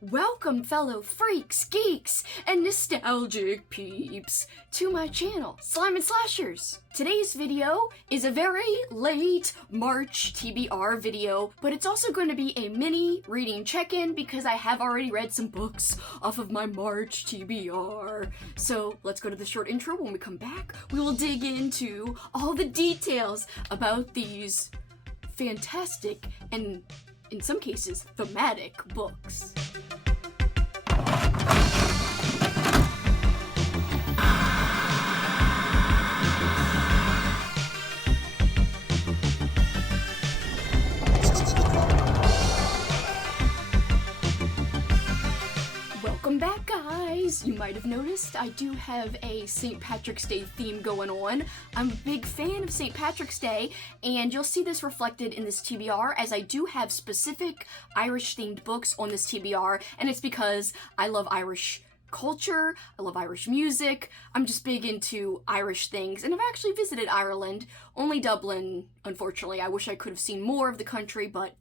Welcome, fellow freaks, geeks, and nostalgic peeps, to my channel, Slime and Slashers. Today's video is a very late March TBR video, but it's also going to be a mini reading check-in because I have already read some books off of my March TBR. So let's go to the short intro. When we come back, we will dig into all the details about these fantastic and, in some cases, thematic books. Welcome back, guys! You might have noticed I do have a St. Patrick's Day theme going on. I'm a big fan of St. Patrick's Day, and you'll see this reflected in this TBR, as I do have specific Irish-themed books on this TBR, and it's because I love Irish culture, I love Irish music, I'm just big into Irish things, and I've actually visited Ireland, only Dublin, unfortunately. I wish I could have seen more of the country, but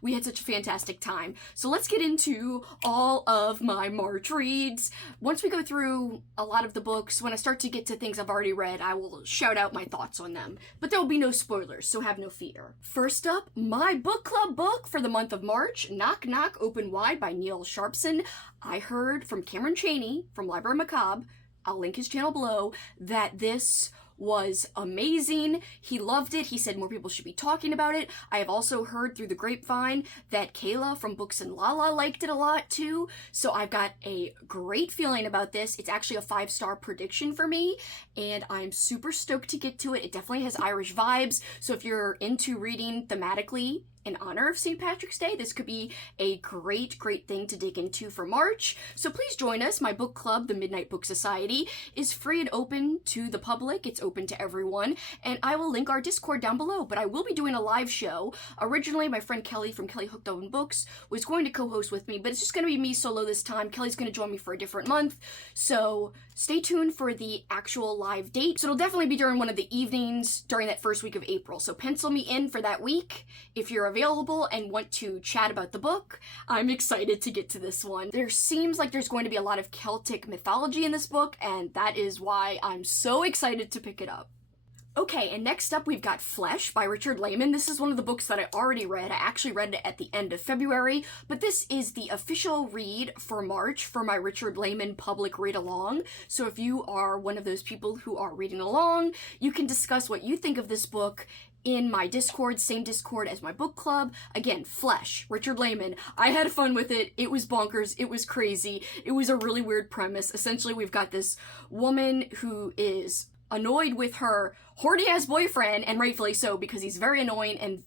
we had such a fantastic time. So let's get into all of my March reads. Once we go through a lot of the books, when I start to get to things I've already read, I will shout out my thoughts on them, but there will be no spoilers, so have no fear. First up, my book club book for the month of March, Knock Knock Open Wide by Neil Sharpson. I heard from Cameron Chaney from Library Macabre, I'll link his channel below, that this was amazing. He loved it. He said more people should be talking about it. I have also heard through the grapevine that Kayla from Books and Lala liked it a lot too. So I've got a great feeling about this. It's actually a 5-star prediction for me, and I'm super stoked to get to it. It definitely has Irish vibes. So if you're into reading thematically in honor of St. Patrick's Day, this could be a great thing to dig into for March. So please join us. My book club, the Midnight Book Society, is free and open to the public. It's open to everyone, and I will link our Discord down below, but I will be doing a live show. Originally, my friend Kelly from Kelly Hooked Up on Books was going to co-host with me, but it's just going to be me solo this time. Kelly's going to join me for a different month, so stay tuned for the actual live date. So it'll definitely be during one of the evenings during that first week of April, so pencil me in for that week if you're available and want to chat about the book. I'm excited to get to this one. There seems like there's going to be a lot of Celtic mythology in this book, and that is why I'm so excited to pick it up. Okay, and next up we've got Flesh by Richard Laymon. This is one of the books that I already read. I actually read it at the end of February, but this is the official read for March for my Richard Laymon public read-along. So if you are one of those people who are reading along, you can discuss what you think of this book in my Discord, same Discord as my book club. Again, Flesh, Richard Laymon. I had fun with it. It was bonkers. It was crazy. It was a really weird premise. Essentially, we've got this woman who is annoyed with her horny-ass boyfriend, and rightfully so, because he's very annoying and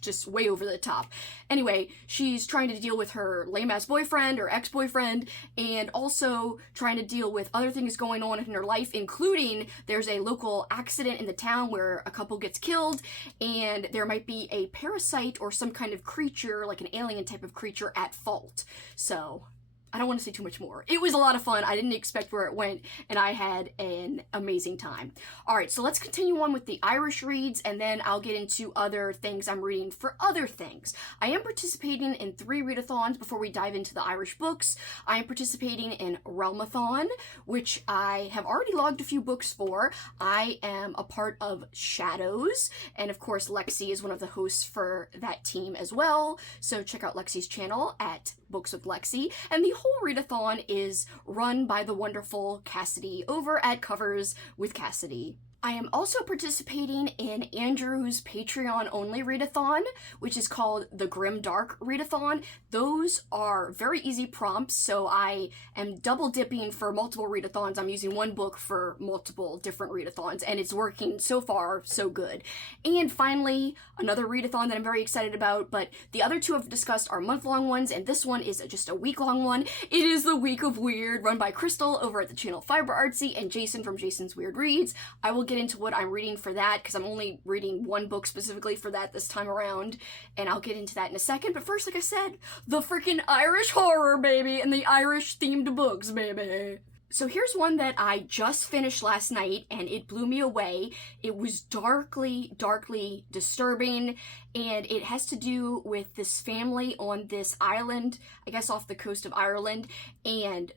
just way over the top. Anyway, she's trying to deal with her lame-ass boyfriend or ex-boyfriend, and also trying to deal with other things going on in her life, including there's a local accident in the town where a couple gets killed, and there might be a parasite or some kind of creature, like an alien type of creature, at fault. So I don't want to say too much more. It was a lot of fun. I didn't expect where it went, and I had an amazing time. Alright, so let's continue on with the Irish reads, and then I'll get into other things I'm reading for other things. I am participating in 3 readathons before we dive into the Irish books. I am participating in Realmathon, which I have already logged a few books for. I am a part of Shadows, and of course Lexi is one of the hosts for that team as well. So check out Lexi's channel at Books with Lexi, and the whole readathon is run by the wonderful Cassidy over at Covers with Cassidy. I am also participating in Andrew's Patreon-only readathon, which is called the GrimDark Readathon. Those are very easy prompts, so I am double dipping for multiple readathons. I'm using one book for multiple different readathons, and it's working so far so good. And finally, another readathon that I'm very excited about, but the other 2 I've discussed are month-long ones, and this one is just a week-long one. It is the Week of Weird, run by Crystal over at the channel Fiber Artsy, and Jason from Jason's Weird Reads. I will get into what I'm reading for that, because I'm only reading one book specifically for that this time around, and I'll get into that in a second. But first, like I said, the freaking Irish horror, baby, and the Irish themed books, baby. So here's one that I just finished last night and it blew me away. It was darkly, darkly disturbing, and it has to do with this family on this island, I guess off the coast of Ireland, and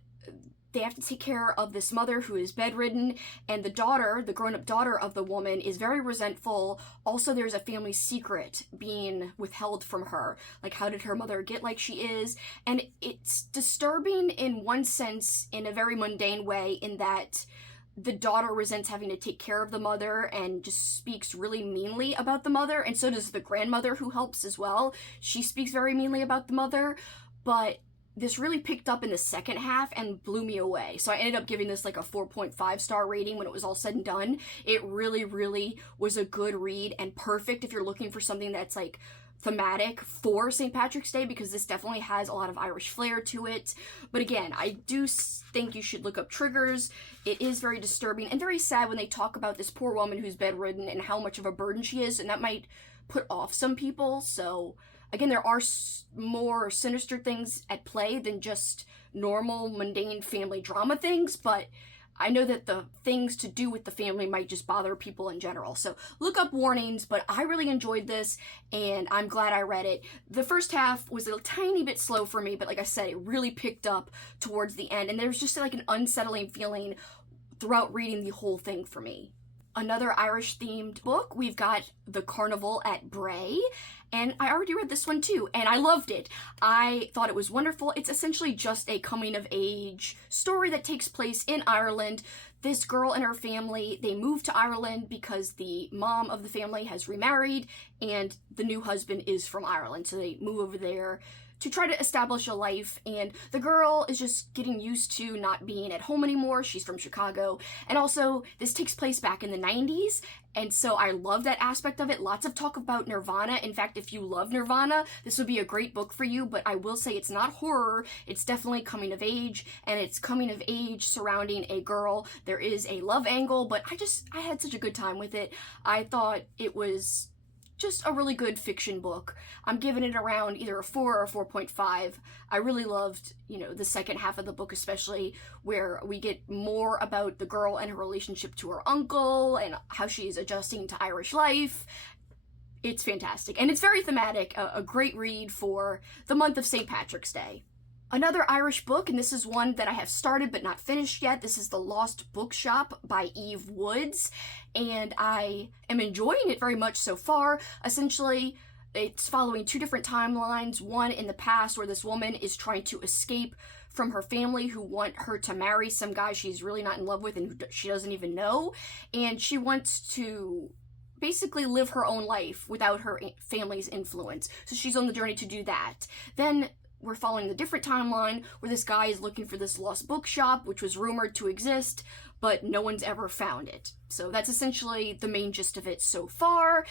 they have to take care of this mother who is bedridden, and the daughter, the grown-up daughter of the woman, is very resentful. Also, there's a family secret being withheld from her. Like, how did her mother get like she is? And it's disturbing in one sense, in a very mundane way, in that the daughter resents having to take care of the mother and just speaks really meanly about the mother, and so does the grandmother who helps as well. She speaks very meanly about the mother, but this really picked up in the second half and blew me away. So I ended up giving this like a 4.5 star rating when it was all said and done. It really, really was a good read and perfect if you're looking for something that's like thematic for St. Patrick's Day, because this definitely has a lot of Irish flair to it. But again, I do think you should look up triggers. It is very disturbing and very sad when they talk about this poor woman who's bedridden and how much of a burden she is, and that might put off some people. So again, there are more sinister things at play than just normal, mundane family drama things, but I know that the things to do with the family might just bother people in general. So look up warnings, but I really enjoyed this, and I'm glad I read it. The first half was a tiny bit slow for me, but like I said, it really picked up towards the end, and there was just like an unsettling feeling throughout reading the whole thing for me. Another Irish-themed book, we've got The Carnival at Bray, and I already read this one too, and I loved it. I thought it was wonderful. It's essentially just a coming-of-age story that takes place in Ireland. This girl and her family, they move to Ireland because the mom of the family has remarried, and the new husband is from Ireland, so they move over there to try to establish a life, and the girl is just getting used to not being at home anymore. She's from Chicago, and also this takes place back in the 90s, and so I love that aspect of it. Lots of talk about Nirvana. In fact, if you love Nirvana, this would be a great book for you, but I will say it's not horror. It's definitely coming of age, and it's coming of age surrounding a girl. There is a love angle, but I had such a good time with it. I thought it was just a really good fiction book. I'm giving it around either a 4 or a 4.5. I really loved, the second half of the book, especially where we get more about the girl and her relationship to her uncle and how she's adjusting to Irish life. It's fantastic, and it's very thematic, a great read for the month of St. Patrick's Day. Another Irish book, and this is one that I have started but not finished yet. This is The Lost Bookshop by Eve Woods, and I am enjoying it very much so far. Essentially, it's following two different timelines. One in the past where this woman is trying to escape from her family who want her to marry some guy she's really not in love with and who she doesn't even know, and she wants to basically live her own life without her family's influence. So she's on the journey to do that. Then we're following the different timeline where this guy is looking for this lost bookshop, which was rumored to exist, but no one's ever found it. So that's essentially the main gist of it so far.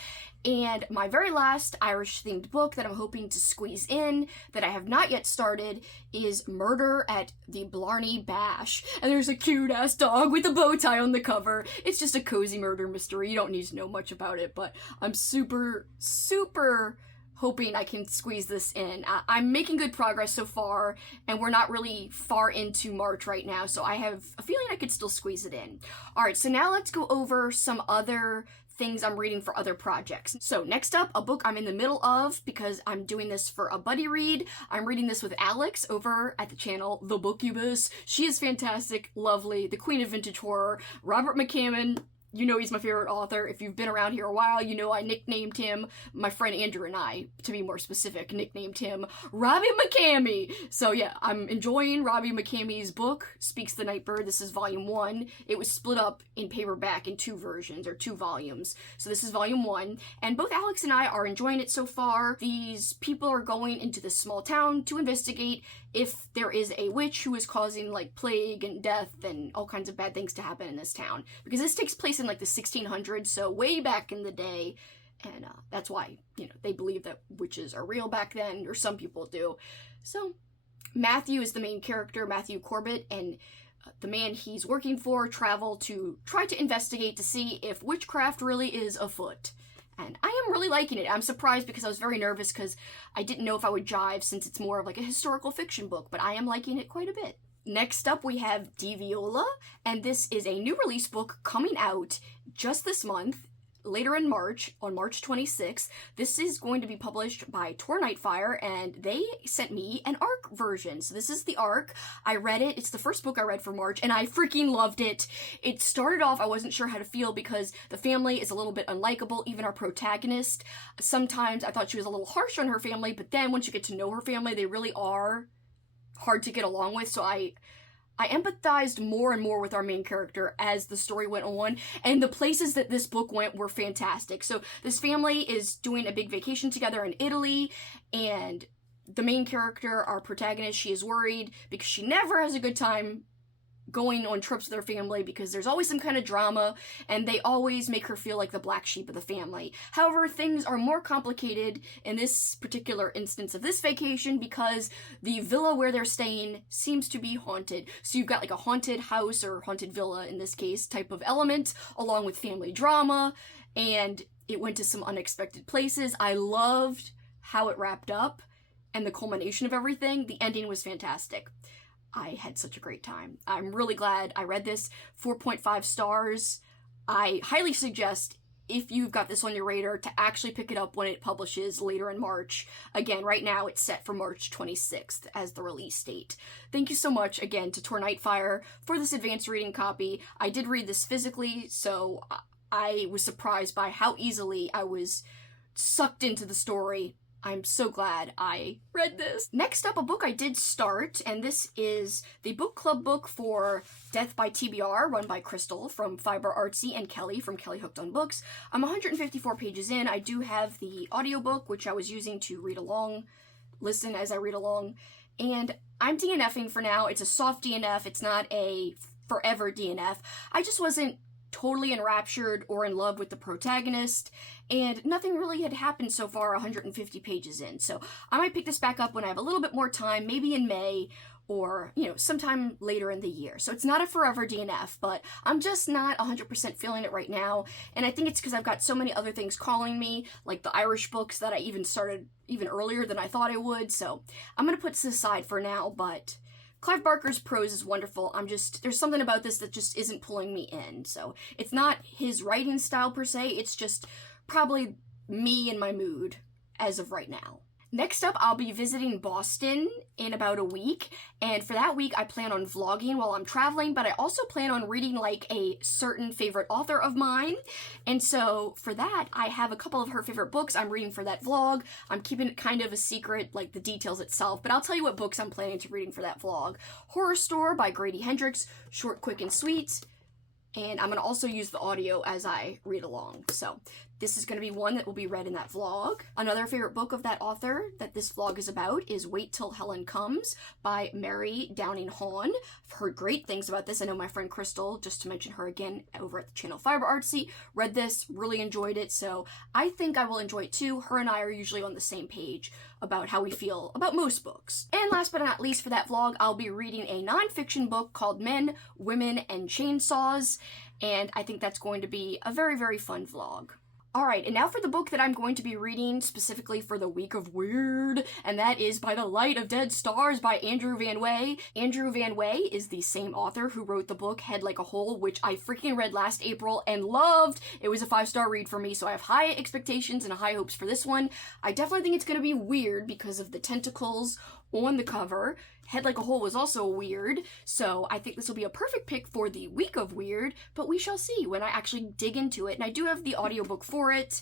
And my very last Irish-themed book that I'm hoping to squeeze in, that I have not yet started, is Murder at the Blarney Bash. And there's a cute-ass dog with a bow tie on the cover. It's just a cozy murder mystery. You don't need to know much about it, but I'm super, super hoping I can squeeze this in. I'm making good progress so far, and we're not really far into March right now, so I have a feeling I could still squeeze it in. Alright, so now let's go over some other things I'm reading for other projects. So next up, a book I'm in the middle of because I'm doing this for a buddy read. I'm reading this with Alex over at the channel The Bookubus. She is fantastic, lovely, the queen of vintage horror. Robert McCammon, he's my favorite author. If you've been around here a while, I nicknamed him, my friend Andrew and I, to be more specific, nicknamed him Robbie McCammy. So yeah, I'm enjoying Robbie McCammy's book, Speaks the Nightbird. This is volume 1. It was split up in paperback in 2 versions, or 2 volumes. So this is volume 1, and both Alex and I are enjoying it so far. These people are going into this small town to investigate if there is a witch who is causing like plague and death and all kinds of bad things to happen in this town, because this takes place in like the 1600s, so way back in the day, and that's why they believe that witches are real back then, or some people do. So Matthew is the main character, Matthew Corbett, and the man he's working for travel to try to investigate to see if witchcraft really is afoot. And I am really liking it. I'm surprised because I was very nervous because I didn't know if I would jive since it's more of like a historical fiction book, but I am liking it quite a bit. Next up, we have Diavola, and this is a new release book coming out just this month, later in March, on March 26th. This is going to be published by Thorne, and they sent me an ARC version. So this is the ARC. I read it. It's the first book I read for March, and I freaking loved it. It started off, I wasn't sure how to feel because the family is a little bit unlikable, even our protagonist. Sometimes I thought she was a little harsh on her family, but then once you get to know her family, they really are hard to get along with, so I empathized more and more with our main character as the story went on, and the places that this book went were fantastic. So this family is doing a big vacation together in Italy, and the main character, our protagonist, she is worried because she never has a good time going on trips with her family because there's always some kind of drama, and they always make her feel like the black sheep of the family. However, things are more complicated in this particular instance of this vacation because the villa where they're staying seems to be haunted. So you've got like a haunted house, or haunted villa in this case, type of element, along with family drama, and it went to some unexpected places. I loved how it wrapped up and the culmination of everything. The ending was fantastic. I had such a great time. I'm really glad I read this. 4.5 stars. I highly suggest, if you've got this on your radar, to actually pick it up when it publishes later in March. Again, right now it's set for March 26th as the release date. Thank you so much again to Thorne for this advanced reading copy. I did read this physically, so I was surprised by how easily I was sucked into the story. I'm so glad I read this. Next up, a book I did start, and this is the book club book for Death by TBR, run by Crystal from Fiber Artsy and Kelly from Kelly Hooked on Books. I'm 154 pages in. I do have the audiobook, which I was using to read along, listen as I read along, and I'm DNFing for now. It's a soft DNF. It's not a forever DNF. I just wasn't totally enraptured or in love with the protagonist, and nothing really had happened so far 150 pages in. So I might pick this back up when I have a little bit more time, maybe in May, or, sometime later in the year. So it's not a forever DNF, but I'm just not 100% feeling it right now, and I think it's because I've got so many other things calling me, like the Irish books that I even started even earlier than I thought I would, so I'm gonna put this aside for now, but Clive Barker's prose is wonderful. There's something about this that just isn't pulling me in. So it's not his writing style per se, it's just probably me and my mood as of right now. Next up, I'll be visiting Boston in about a week, and for that week I plan on vlogging while I'm traveling, but I also plan on reading like a certain favorite author of mine, and so for that I have a couple of her favorite books I'm reading for that vlog. I'm keeping it kind of a secret, like the details itself, but I'll tell you what books I'm planning to reading for that vlog. Horror Store by Grady Hendrix, short, quick, and sweet, and I'm going to also use the audio as I read along, so this is going to be one that will be read in that vlog. Another favorite book of that author that this vlog is about is Wait Till Helen Comes by Mary Downing Hahn. I've heard great things about this. I know my friend Crystal, just to mention her again, over at the channel Fiber Artsy, read this, really enjoyed it, so I think I will enjoy it too. Her and I are usually on the same page about how we feel about most books. And last but not least for that vlog, I'll be reading a nonfiction book called Men, Women, and Chainsaws, and I think that's going to be a very, very fun vlog. Alright, and now for the book that I'm going to be reading specifically for the week of weird, and that is By the Light of Dead Stars by Andrew Van Wey. Andrew Van Wey is the same author who wrote the book Head Like a Hole, which I freaking read last April and loved. It was a 5-star read for me, so I have high expectations and high hopes for this one. I definitely think it's going to be weird because of the tentacles on the cover. Head Like a Hole was also weird, so I think this will be a perfect pick for the week of weird, but we shall see when I actually dig into it. And I do have the audiobook for it,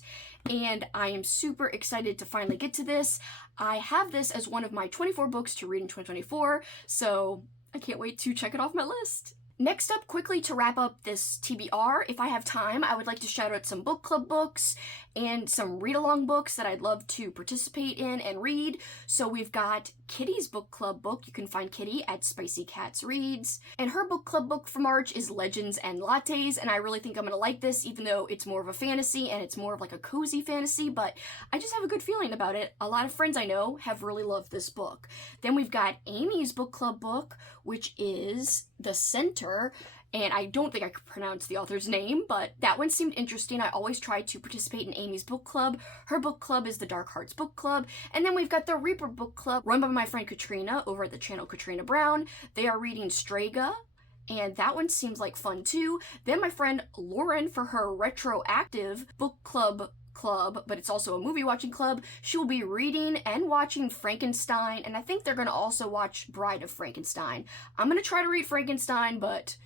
and I am super excited to finally get to this. I have this as one of my 24 books to read in 2024, so I can't wait to check it off my list. Next up, quickly to wrap up this TBR, if I have time, I would like to shout out some book club books and some read-along books that I'd love to participate in and read. So we've got Kitty's book club book. You can find Kitty at Spicy Cats Reads. And her book club book for March is Legends and Lattes, and I really think I'm going to like this, even though it's more of a fantasy and it's more of like a cozy fantasy, but I just have a good feeling about it. A lot of friends I know have really loved this book. Then we've got Amy's book club book, which is The Center, and I don't think I could pronounce the author's name, but that one seemed interesting. I always try to participate in Amy's book club. Her book club is the Dark Hearts book club, and then we've got the Reaper book club run by my friend Katrina over at the channel Katrina Brown. They are reading Strega, and that one seems like fun too. Then my friend Lauren, for her retroactive book club, but it's also a movie watching club, she will be reading and watching Frankenstein, and I think they're going to also watch Bride of Frankenstein. I'm going to try to read Frankenstein, but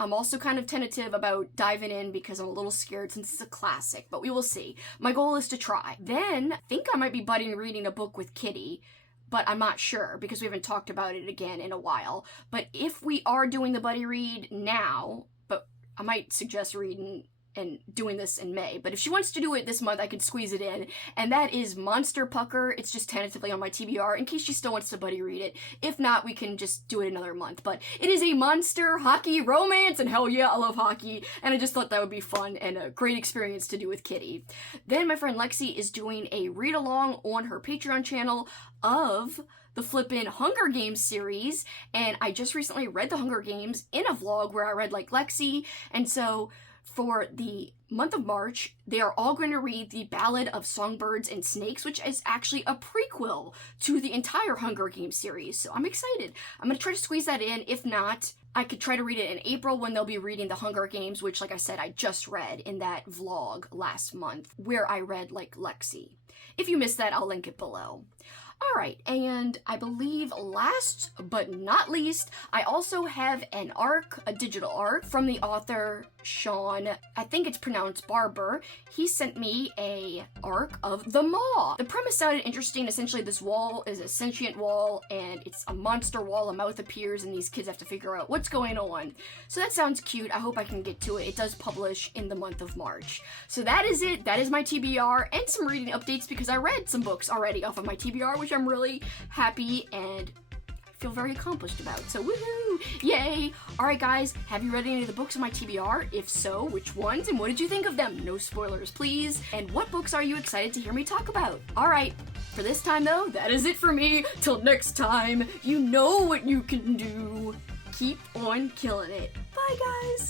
I'm also kind of tentative about diving in because I'm a little scared since it's a classic, but we will see. My goal is to try. Then I think I might be budding reading a book with Kitty, but I'm not sure because we haven't talked about it again in a while. But if we are doing the buddy read now, but I might suggest reading and doing this in May, but if she wants to do it this month, I could squeeze it in, and that is Monster Pucker. It's just tentatively on my TBR in case she still wants to buddy read it. If not, we can just do it another month, but it is a monster hockey romance, and hell yeah, I love hockey, and I just thought that would be fun and a great experience to do with Kitty. Then my friend Lexi is doing a read-along on her Patreon channel of the flippin' Hunger Games series, and I just recently read the Hunger Games in a vlog where I read like Lexi, and so for the month of March, they are all going to read The Ballad of Songbirds and Snakes, which is actually a prequel to the entire Hunger Games series. So I'm excited. I'm going to try to squeeze that in. If not, I could try to read it in April when they'll be reading The Hunger Games, which, like I said, I just read in that vlog last month where I read like Lexi. If you missed that, I'll link it below. Alright, and I believe last but not least, I also have an ARC, a digital ARC, from the author Sean, I think it's pronounced Barber. He sent me a ARC of The Maw. The premise sounded interesting. Essentially, this wall is a sentient wall, and it's a monster wall. A mouth appears, and these kids have to figure out what's going on. So that sounds cute. I hope I can get to it. It does publish in the month of March. So that is it. That is my TBR, and some reading updates because I read some books already off of my TBR, which I'm really happy and feel very accomplished about. So woohoo! Yay! Alright guys, have you read any of the books on my TBR? If so, which ones and what did you think of them? No spoilers, please. And what books are you excited to hear me talk about? Alright, for this time though, that is it for me. Till next time, you know what you can do. Keep on killing it. Bye guys!